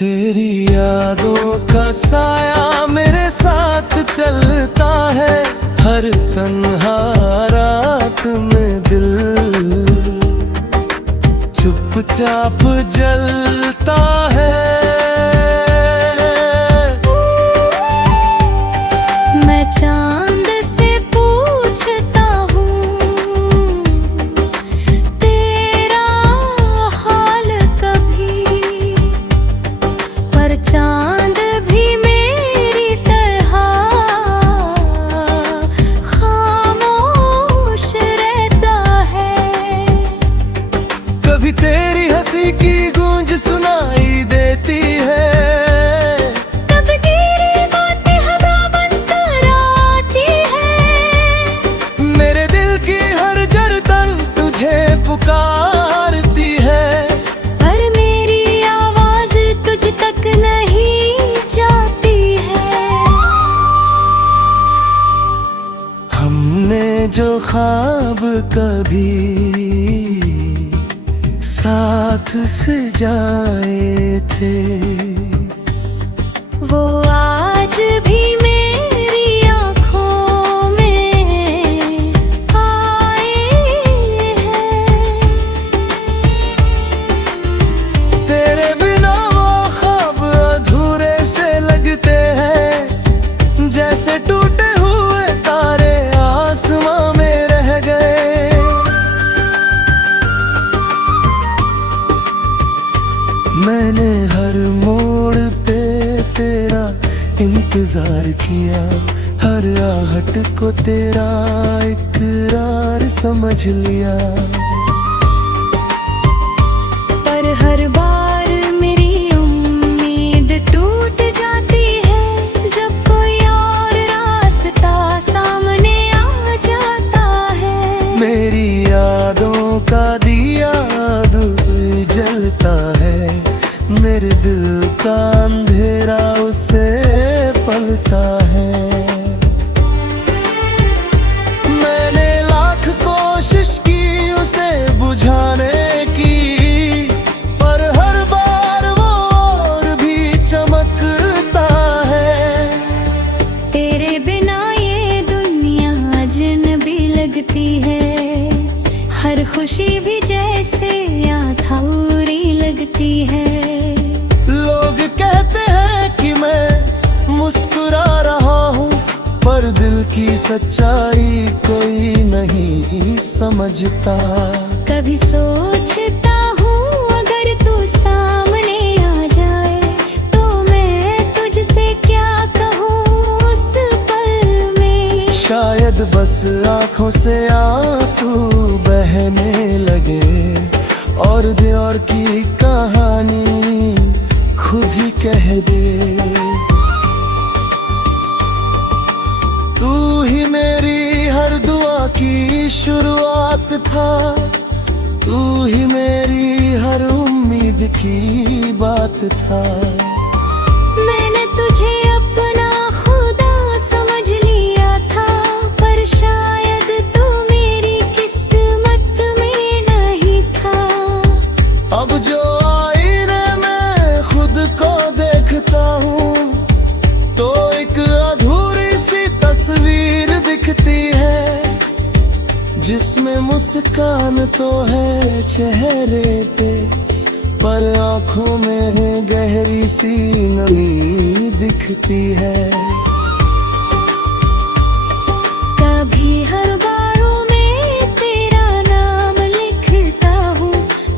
तेरी यादों का साया मेरे साथ चलता है, हर तन्हा रात में दिल चुपचाप जलता है। मैं चांद से पूछता हूँ तेरा हाल कभी, पर चांद भी मेरी तरह खामोश रहता है। कभी तेरी हंसी की गूंज सुनाई देती है, कभी तेरी बातें हवा बनकर आती है। मेरे दिल की हर धड़कन तुझे पुकारती है, पर मेरी आवाज तुझ तक नहीं जाती है। हमने जो ख्वाब कभी साथ सजाए थे, वो आज भी मेरी आँखों में आए हैं। तेरे बिना वो ख्वाब अधूरे से लगते हैं, जैसे टूटे हुए तारे आसमां में रह गए। मैंने हर मोड़ पे तेरा इंतजार किया, हर आहट को तेरा इकरार समझ लिया। पर हर बार मेरी उम्मीद टूट जाती है, जब कोई और रास्ता सामने आ जाता है। मेरी यादों का दिया दूर जलता है, मेरे दिल का अंधेरा उससे पलता है। मैंने लाख कोशिश की उसे बुझाने की, पर हर बार वो और भी चमकता है। तेरे बिना ये दुनिया अजनबी लगती है, हर खुशी भी जैसे अधूरी लगती है। लोग कहते हैं कि मैं मुस्कुरा रहा हूँ, पर दिल की सच्चाई कोई नहीं समझता। कभी सोचता हूँ अगर तू सामने आ जाए, तो मैं तुझसे क्या कहूँ उस पल में। शायद बस आँखों से आंसू बहने लगे, और दियोर की कहानी खुद ही कह दे। तू ही मेरी हर दुआ की शुरुआत था, तू ही मेरी हर उम्मीद की बात था। मैंने तुझे अपना खुदा समझ लिया था, पर शायद तू मेरी किस्मत में नहीं था। अब जो आईने में खुद को देखता हूँ, तो एक अधूरी सी तस्वीर दिखती है, जिसमें मुस्कान तो है चेहरे पे, पर आँखों में गहरी सी नमी दिखती है। कभी हर बारों में तेरा नाम लिखता हूँ,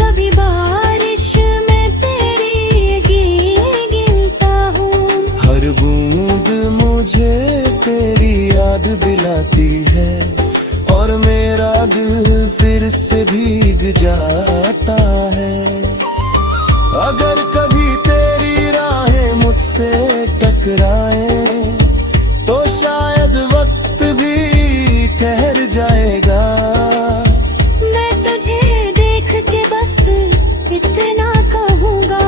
कभी बारिश में तेरी गीत गिनता हूँ। हर बूंद मुझे तेरी याद दिलाती है, और मेरा दिल फिर से भीग जाता है। अगर कभी तेरी राहें मुझसे टकराए, तो शायद वक्त भी ठहर जाएगा। मैं तुझे देख के बस इतना कहूँगा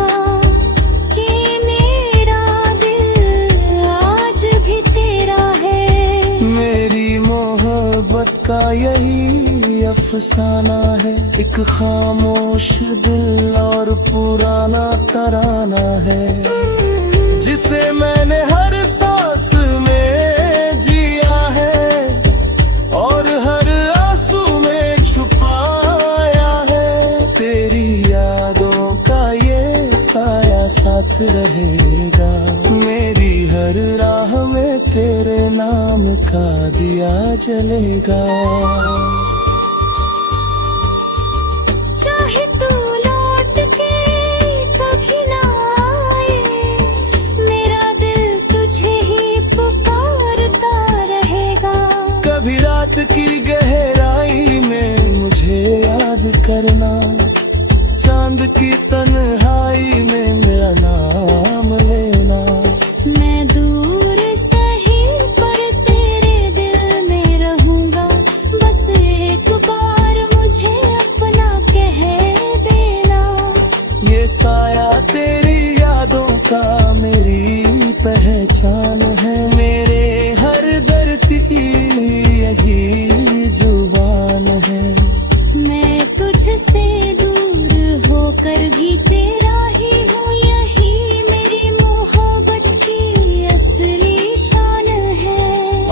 कि मेरा दिल आज भी तेरा है। मेरी मोहब्बत का यही अफसाना है, एक खामोश दिल और पुराना तराना है, जिसे मैंने हर सांस में जिया है और हर आंसू में छुपाया है। तेरी यादों का ये साया साथ रहेगा, मेरी हर राह में तेरे नाम का दिया जलेगा। चाहे तू लौट के कभी ना आए, मेरा दिल तुझे ही पुकारता रहेगा। कभी रात की गहराई में मुझे याद करना, चांद की तन्हाई में मेरा नाम लेना। मैं दूर सही पर तेरे दिल में रहूंगा, बस एक बार मुझे अपना कह देना। ये साया तेरी यादों का मेरी पहचान है, मेरे हर दर्द की यही जुबान है। मैं तुझसे दूर होकर भी तेरा ही हूँ, यही मेरी मोहब्बत की असली शान है।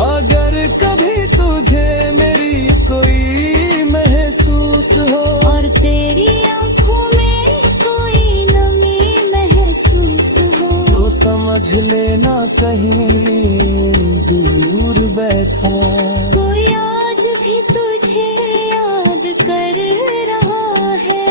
अगर कभी तुझे मेरी कोई महसूस हो और तेरी आंखों में कोई नमी महसूस हो, तो समझ लेना कहीं दूर बैठा कोई आज भी तुझे याद कर रहा है।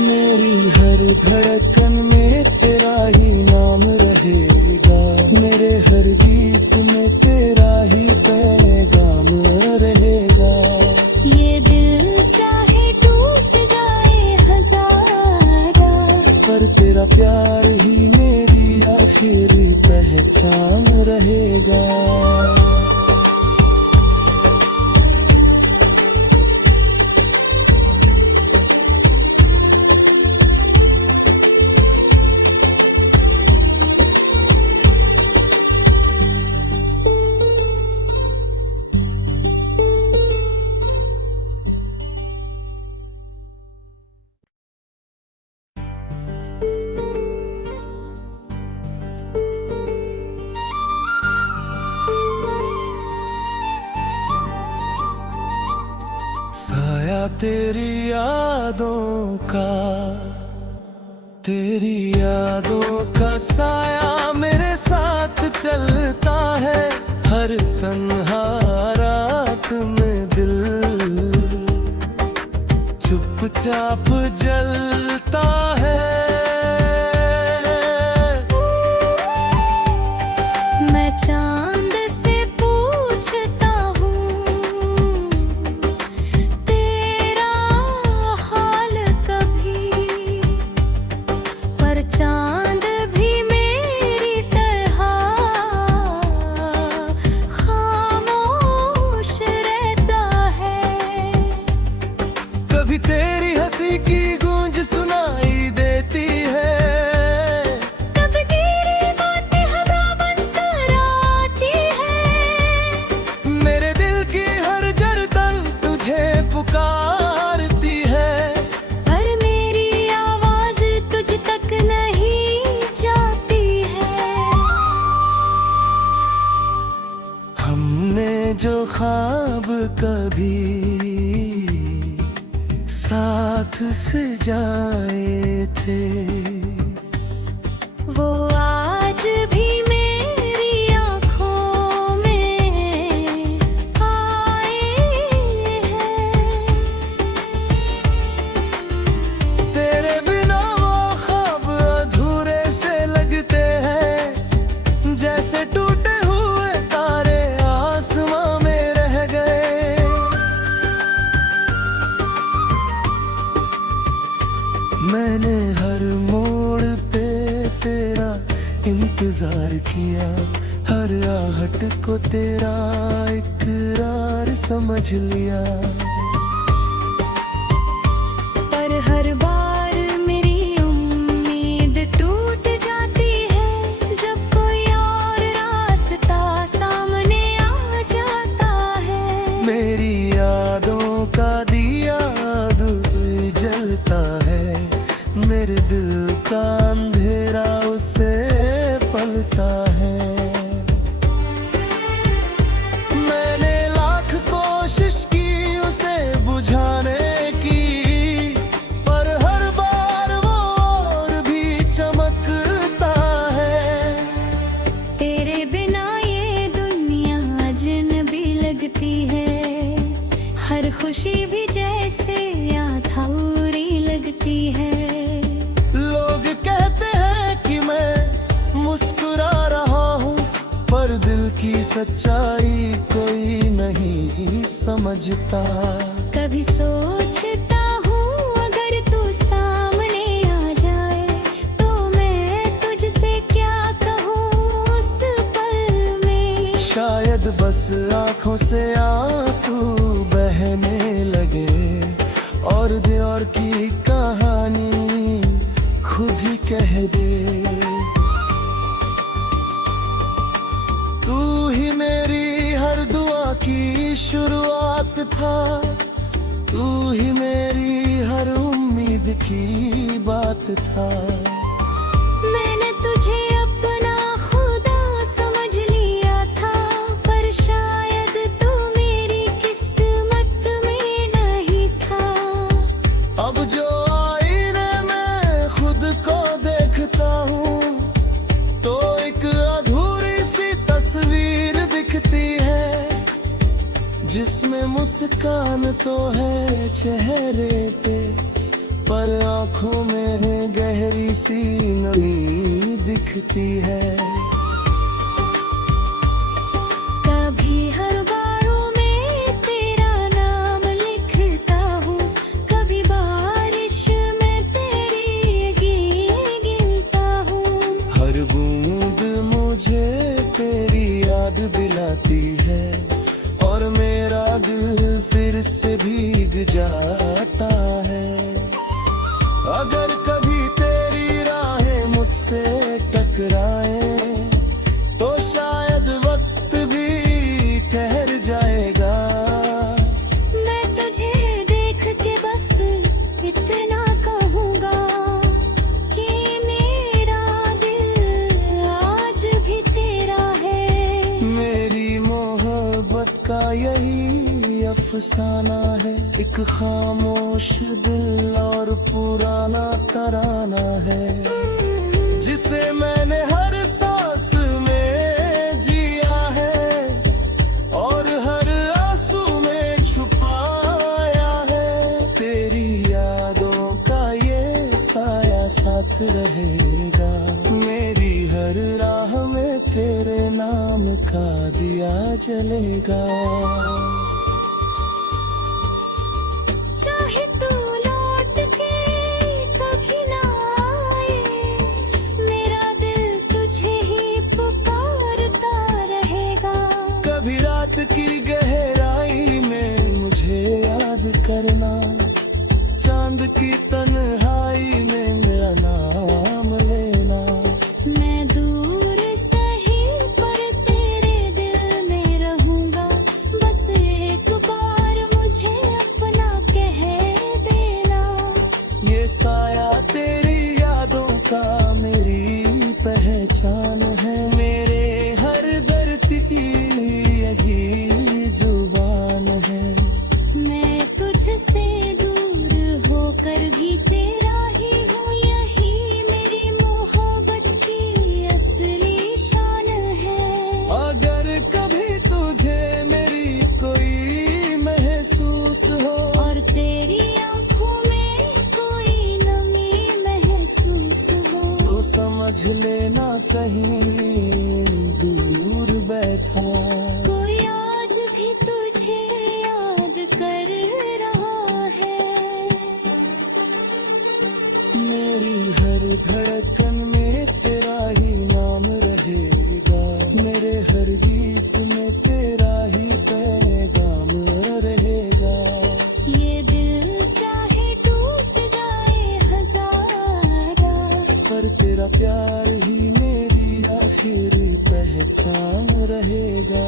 मेरी हर धड़कन में तेरा ही नाम रहेगा, मेरे हर गीत में तेरा ही पैगाम रहेगा। ये दिल चाहे टूट जाए हजारा, पर तेरा प्यार ही मेरी आखिरी पहचान रहेगा। साया तेरी यादों का, तेरी यादों का साया मेरे साथ चलता है। हर तन्हा रात में दिल चुपचाप जलता है। मैं चांद से पूछता हूँ तेरा हाल कभी, पर चांद भी मेरी तरह खामोश रहता है। कभी तेरी हंसी की गूंज सुनाई देती है, तब तेरी बातें हवा बनकर आती है। मेरे दिल की हर धड़कन तुझे पुकारती है, पर मेरी आवाज तुझ तक नहीं जाती है। हमने जो ख्वाब कभी साथ सजाए थे, वो आज भी मेरी आँखों में आए हैं। तेरे बिना वो ख्वाब अधूरे से लगते हैं, जैसे टूटे हुए तारे आसमां में रह गए। मैंने हर मोड़ पे तेरा इंतजार किया, हर आहट को तेरा इकरार समझ लिया। पर हर बार मेरी उम्मीद टूट जाती है, जब कोई और रास्ता सामने आ जाता है। दिल का अंधेरा उसे पलता है। मैंने लाख कोशिश की उसे बुझाने की, पर हर बार वो और भी चमकता है। तेरे बिना ये दुनिया अजनबी लगती है, हर खुशी भी जैसे अधूरी लगती है। लोग कहते हैं कि मैं मुस्कुरा रहा हूँ, पर दिल की सच्चाई कोई नहीं समझता। कभी सोचता हूँ अगर तू सामने आ जाए, तो मैं तुझसे क्या कहूँ उस पल में। शायद बस आंखों से आंसू बहने लगे, और दियोर की कहानी खुद ही कह दे। तू ही मेरी हर दुआ की शुरुआत था, तू ही मेरी हर उम्मीद की बात था। मैंने तुझे अपना खुदा समझ लिया था, पर शायद तू मेरी किस्मत में नहीं था। अब जो आईने में खुद को देखता हूँ, तो एक अधूरी सी तस्वीर दिखती है, जिसमें मुस्कान तो है चेहरे पे, पर आंखों में है गहरी सी नमी दिखती है। कभी हर बारों में तेरा नाम लिखता हूँ, कभी बारिश में तेरी गीत गिनता हूँ। हर बूंद मुझे तेरी याद दिलाती है, और मेरा दिल फिर से भीग जाता है। अगर कभी तेरी राहें मुझसे टकराए, तो शायद वक्त भी ठहर जाएगा। मैं तुझे देख के बस इतना कहूँगा कि मेरा दिल आज भी तेरा है। मेरी मोहब्बत का यही अफसाना है, एक खामोश दिल और पुराना तराना है, जिसे मैंने हर सांस में जिया है, और हर आंसू में छुपाया है। तेरी यादों का ये साया साथ रहेगा, मेरी हर राह में तेरे नाम का दिया जलेगा। चाहे तू लौट के कभी ना आए, मेरा दिल तुझे ही पुकारता रहेगा। कभी रात की गहराई में मुझे याद करना, चांद की तन्हाई में मेरा नाम लेना। मैं दूर सही पर तेरे दिल में रहूंगा, बस एक बार मुझे अपना कह देना। ये साया तेरी यादों का मेरी पहचान है, मेरे हर दर्द की यही जुबान है। मैं तुझसे दूर होकर भी तेरा ही हूँ, यही मेरी मोहब्बत की असली शान है। अगर कभी तुझे मेरी कोई महसूस हो, और तेरी आंखों में कोई नमी महसूस हो, तो समझ लेना कहीं दूर बैठा कोई आज भी तुझे याद कर रहा है। मेरी हर धड़कन में तेरा ही नाम रहेगा, मेरे हर गीत में तेरा ही पैगाम रहेगा। ये दिल चाहे टूट जाए हजारा, पर तेरा प्यार ही मेरी आखिरी पहचान रहेगा।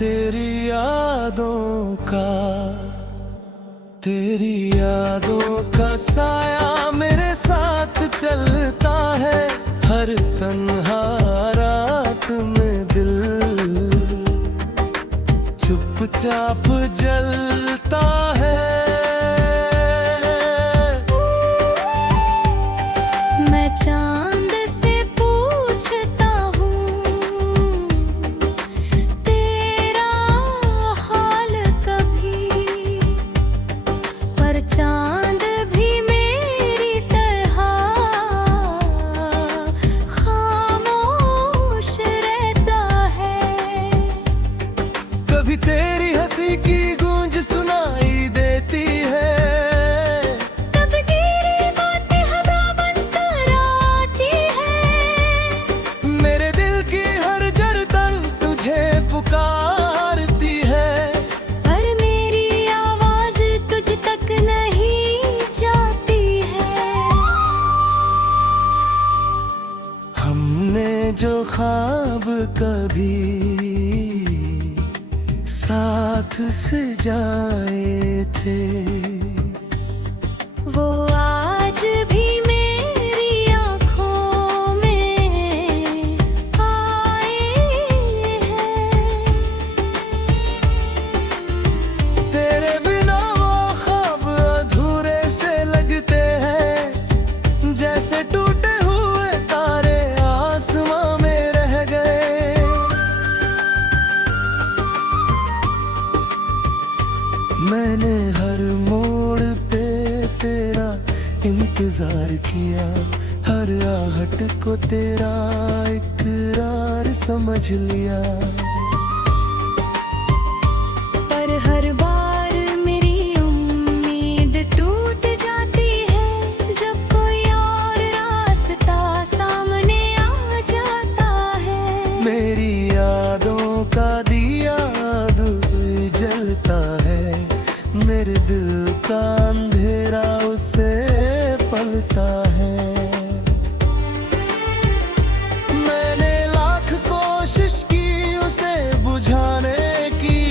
तेरी यादों का साया मेरे साथ चलता है। हर तन्हा रात में दिल चुपचाप जलता है। मैं चांद से पूछता हूँ तेरा हाल कभी, पर चांद भी मेरी तरह खामोश रहता है। कभी तेरी हंसी की गूंज सुनाई देती है, कभी तेरी बातें हवा बनकर आती है। मेरे दिल की हर धड़कन तुझे पुकारती है, पर मेरी आवाज तुझ तक नहीं जाती है। हमने जो ख्वाब कभी साथ सजाए थे, वो आज भी मेरी आँखों में आए हैं। तेरे बिना वो ख्वाब अधूरे से लगते हैं, जैसे टूटे हुए तारे आसमां में रह गए। मैंने हर मोड़ पे तेरा इंतजार किया, हर आहट को तेरा इकरार समझ लिया। पर हर बार मेरी उम्मीद टूट जाती है, जब कोई और रास्ता सामने आ जाता है। मेरी यादों का दिया जलता है, मेरे दिल का अंधेरा उसे पलता है। मैंने लाख कोशिश की उसे बुझाने की,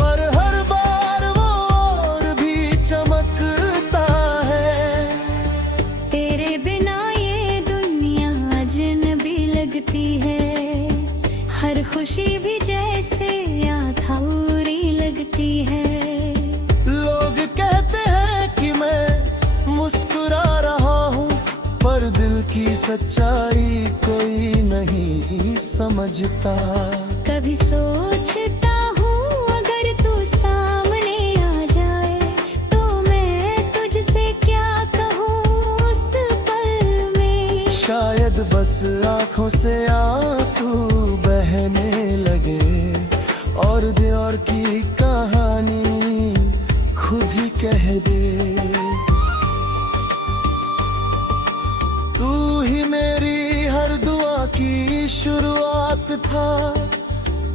पर हर बार वो और भी चमकता है। तेरे बिना ये दुनिया अजनबी लगती है, हर खुशी भी जैसे अधूरी लगती है। लोग कहते हैं कि मैं मुस्कुरा रहा हूँ, पर दिल की सच्चाई कोई नहीं समझता। कभी सोचता हूँ अगर तू सामने आ जाए, तो मैं तुझसे क्या कहूँ उस पल में। शायद बस आंखों से आंसू बहने लगे, और दियोर की कहानी खुद ही कह दे। तू ही मेरी हर दुआ की शुरुआत था,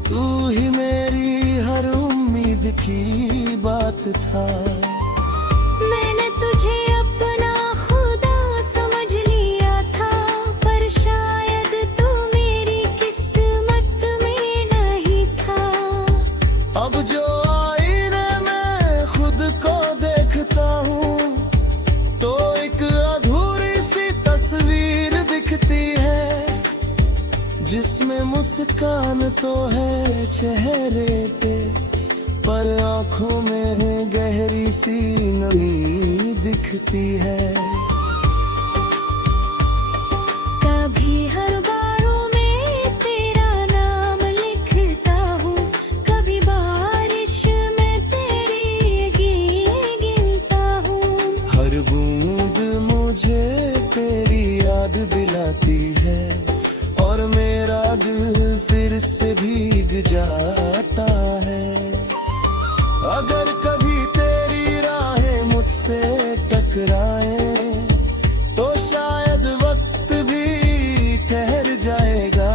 तू ही मेरी हर उम्मीद की बात था। मैंने तुझे अपना खुदा समझ लिया था, पर शायद तू मेरी किस्मत में नहीं था। अब जो आईने में खुद को देखता हूँ, तो एक अधूरी सी तस्वीर दिखती है, जिसमें मुस्कान तो है चेहरे पे, पर आंखों में गहरी सी नमी दिखती है। कभी हर बारों में तेरा नाम लिखता हूँ, कभी बारिश में तेरी गीत गिनता हूँ। हर बूंद मुझे तेरी याद दिलाती है, और मेरा दिल फिर से भीग जाता है। अगर कभी तेरी राहें मुझसे टकराए, तो शायद वक्त भी ठहर जाएगा।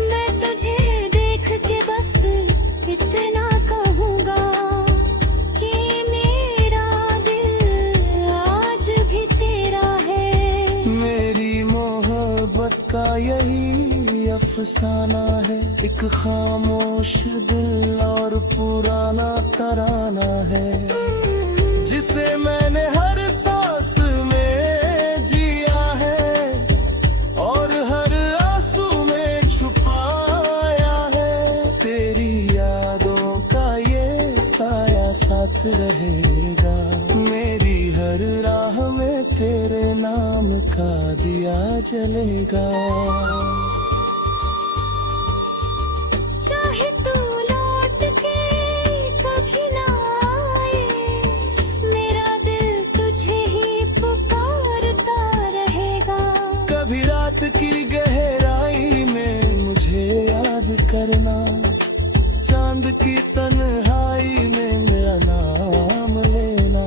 मैं तुझे देख के बस इतना कहूँगा कि मेरा दिल आज भी तेरा है। मेरी मोहब्बत का यही अफसाना है, एक खामोश दिल और पुराना तराना है, जिसे मैंने हर सांस में जिया है और हर आंसू में छुपाया है। तेरी यादों का ये साया साथ रहेगा, मेरी हर राह में तेरे नाम का दिया जलेगा। चाहे तू लौट के कभी ना आए, मेरा दिल तुझे ही पुकारता रहेगा। कभी रात की गहराई में मुझे याद करना, चांद की तन्हाई में मेरा नाम लेना।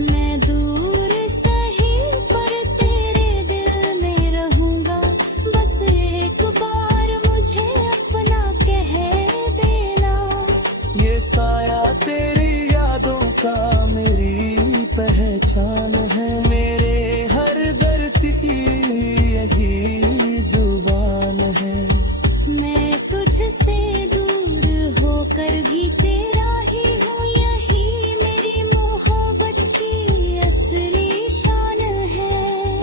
मैं दूर सही पर तेरे दिल में रहूंगा, बस एक बार मुझे अपना कह देना। ये साया तेरी यादों का मेरी पहचान है, मेरे हर दर्द की यही जुबान है। मैं तुझसे दूर होकर भी तेरा ही हूँ, यही मेरी मोहब्बत की असली शान है।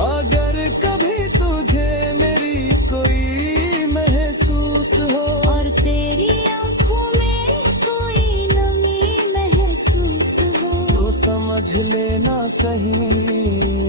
अगर कभी तुझे मेरी कोई महसूस हो और तेरी आंखों में कोई नमी महसूस हो, तो समझ लेना कहीं